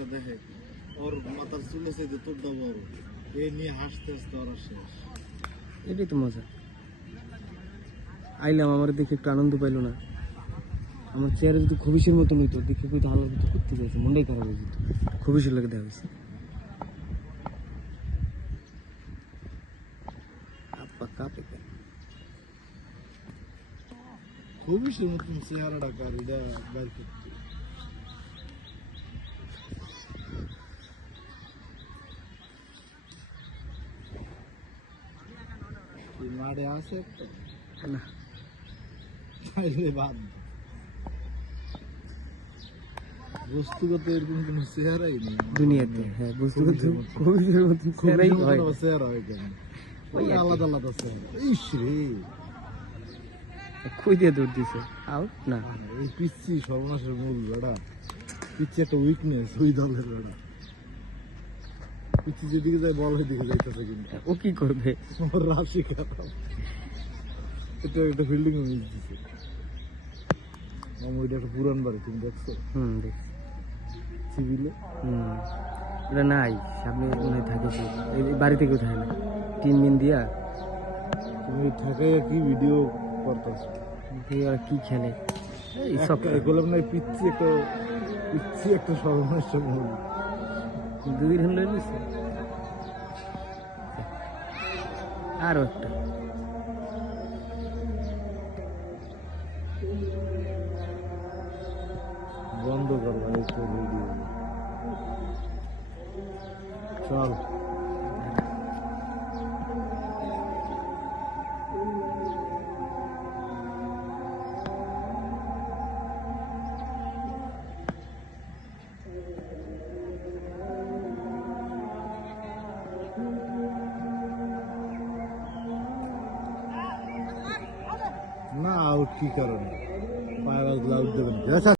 চেহারা দেখে ওর মাথার চুলে চাইতে তোর দা বড় এই নিয়ে হাসতে হাসতে ওরা শেষ। এটাই তো মজা। আইলাম আমার দেখে একটু আনন্দ পাইলো না। আমার চেহারা যদি খবিসের মতন হইতো দেখে কই হালার মতো করতে চাইছে, মনটাই খারাপ হয়ে যেত। খবিসের লাগে দেখা হয়েছে আপা কাপে খুবই মতন চেহারাটা কার এটা বাইর করতে মারে আছে একটা না তাইলে বাদ বস্তুগত এরকম কোন চেহারাই নেই দুনিয়াতে। হ্যাঁ বস্তুগত খবিসের মতন চেহারাই হয়। চেহারা হয় কেন আলাদা আলাদা চেহারা। ইস রে কই দিয়ে দৌড় দিছে আউট না। এই পিচ্ছি সর্বনাশের মূল বেড়া। পিচ্ছি একটা উইকনেস ওই দলের বেড়া। পিচ্ছি যেদিকে যায় বল ওইদিকে যাইতেছে কিন্তু ও কি করবে? ওর রাশি খারাপ। এটা একটা বিল্ডিং মিস দিছে। ওইটা একটা পুরান বাড়ি তুমি দেখছো? দেখছি সিভিলে ওটা নাই সামনে মনে হয় থাকে সে। এই বাড়ি থেকে উঠায় না টিন মিন দিয়া। তুমি ঢাকায় কি ভিডিও করতেছো? ওরা কি খেলে এই সব এগুলো মানে পিচ্ছি একটা সর্বনাশের মূল। 2 দিন হলো নিছে। আরো একটা বন্ধ করবা এই তো ভিডিও। চল না আউট কি কারণে পায়রা আউট দেবেন?